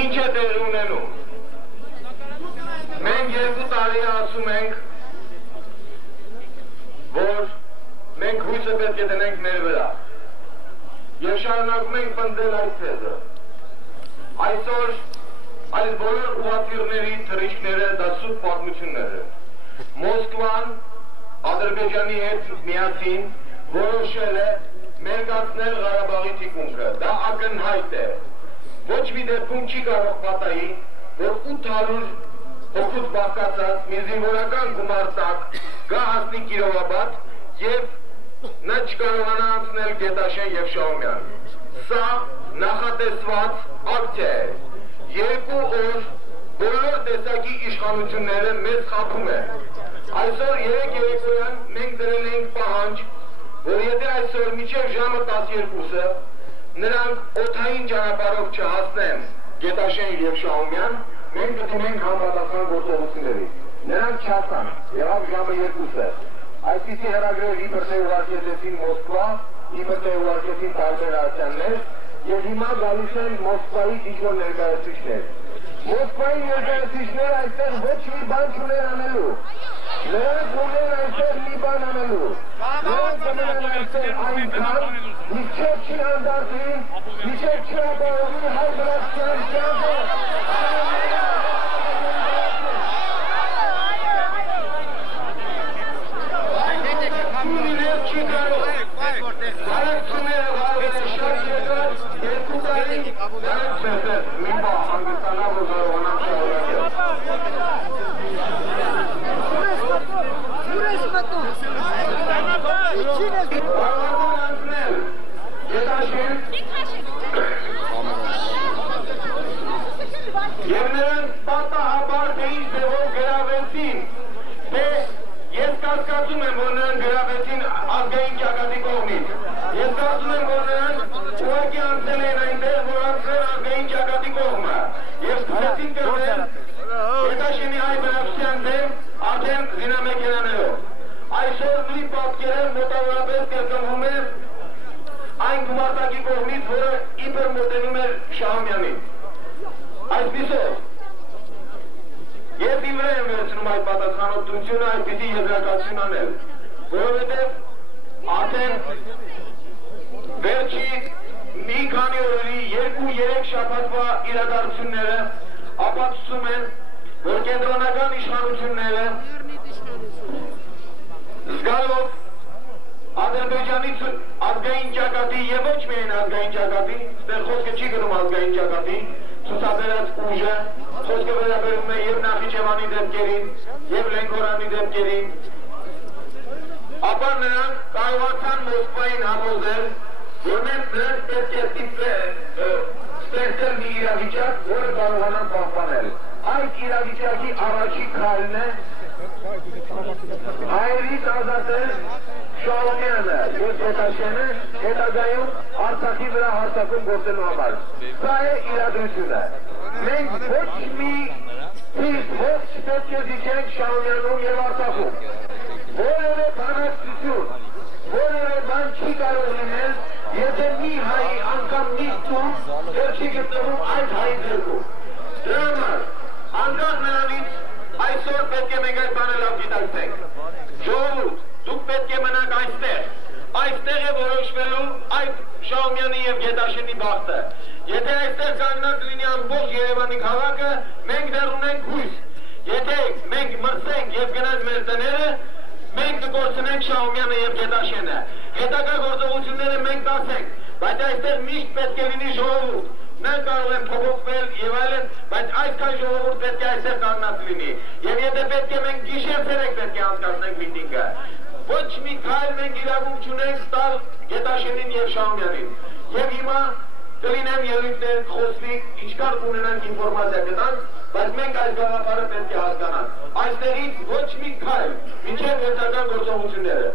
Ինչ է տեղի ունենում։ Մենք 2 տարի ասում ենք, որ մենք հույսը պետք է դնենք մեր վրա և շարունակում ենք պնդել այս թեզը։ Այսօր այս բոլոր ուղղաթիռների թռիչքները դա սուտ պատմություններ են։ Մոսկվան Ադրբեջանի հետ միասին որոշել է մերկացնել Ղարաբաղի թիկունքը։ Դա ակնհայտ է։ Ոչ մի դեպքում չի կարող պատահի, որ 800 հոգուց բաղկացած մի զինվորական գումարտակ գա հասնի Կիրովաբադ և նա չկարողանա անցնել Գետաշեն և Շահումյան։ Սա նախատեսված ակցիա է։ 2 օր բոլոր տեսակի իշխանությունները մեզ խաբում են։ Այսօր 3 երեկոյան մենք դրել ենք պահանջ, որ եթե այսօր մինչև ժամը 12-ը նրանք օդային ճանապարհով չհասնեն Գետաշեն և Շահումյան, մենք կդիմենք համապատասխան գործողությունների։ Նրանք չհասան, եղավ ժամը 2-ը։ Այսպիսի հեռագրեր իբր թե ուղարկեցին Մոսկվա, իբր թե ուղարկեցին տարբեր արտաններ և հիմա գալիս են Մոսկվայի ինչ-որ ներկայացուցիչներ։ Մոսկվայի ներկայացուցիչները այստեղ ոչ մի բան չունեն անելու։ Նրանք ունեն այստեղ մի բան անելու։ Նրանք կմնան այստեղ այնքան, մինչև չհանդարտվի, մինչև չապահովի հայ բնակչության կյանքը։ Եվ նրանք պատահաբար թե ինչ ձևով գրավեցին, թե ես կասկածում եմ, որ նրանք գրավեցին ազգային ճակատի կողմից։ Ես կարծում եմ, որ նրանք ուղղակի անցել են այնտեղ, որ անցել ազգային ճակատի կողմը։ Եվ սկսեցին կրվել Գետաշենի հայ բնակչության դեմ արդեն զինամեքենաներով։ Այսօր նույն պատկերը մոտավորապես կրկնվում է այն գումարտակի կողմից, որը իբր մոտենում էր Շահումյանին։ Այսպիսով, ես իմ վրա եմ վերցնում այդ պատասխանատվությունը այդպիսի եզրակացություն անել, որովհետև արդեն վերջի մի քանի օրերի 2-3 շաբաթվա իրադարձությունները ապացուցում են, որ կենտրոնական իշխանությունները զգալով Ադրբեջանի ազգային ճակատի և ոչ միայն ազգային ճակատի, ստեղ խոսքը չի գնում ազգային ճակատի, ցուցաբերած ուժը, խոսքը վերաբերում է և Նախիջևանի դեպքերին, և Լենքորանի դեպքերին, ապա նրանք կարողացան Մոսկվային համոզել, որ նրանք պետք է ստեղծել մի իրավիճակ, որը կարողանան պահպանել։ Այդ իրավիճակի առաջին քայլն է հայերից ազատել Շահումյանը և Գետաշենը հետագայում Արցախի վրա հարձակում գործելու համար։ Սա է իրադրությունը։ Մենք ոչ մի թիվ ողջ պետք է զիջենք Շահումյանում և Արցախում։ Որևէ բանակցություն, որևէ բան չի կարող լինել, եթե մի հայի անգամ մի տուն դեռ չի գտնվում այդ հայի ձեռքում։ Դրա համար, անկախ նրանից այսօր պետք է մենք այդ բանը լավ գիտակցենք։ Ժողովուրդ, դուք պետք է մնաք այստեղ։ Այստեղ է որոշվելու այդ Շահումյանի և Գետաշենի բախտը։ Եթե այստեղ կանգնած լինի ամբողջ Երևանի քաղաքը, մենք դեռ ունենք հույս։ Եթե մենք մրցենք և գնանք մեր տները, մենք կկորցնենք Շահումյանը և Գետաշենը։ Հետագա գործողությունները մենք կասենք, բայց այստեղ միշտ պետք է լինի ժողովուրդ։ Մենք կարող են փոփոխվել և այլն, բայց այսքան ժողովուրդ պետք է այստեղ կանգնած լինի։ Եվ եթե պետք է մենք գիշեր-ցերեկ պետք է անցկացնենք միտինգը։ Ոչ մի քայլ մենք իրավունք չունենք տալ Գետաշենին և Շահումյանին։ Եվ հիմա կլինեմ ելույթներ, խոսվի, ինչքան ունենանք ինֆորմացիա կտանք, բայց մենք այս գաղափարը պետք է հասկանանք։ Այստեղից ոչ մի քայլ, մինչև հերթական գործողությունները։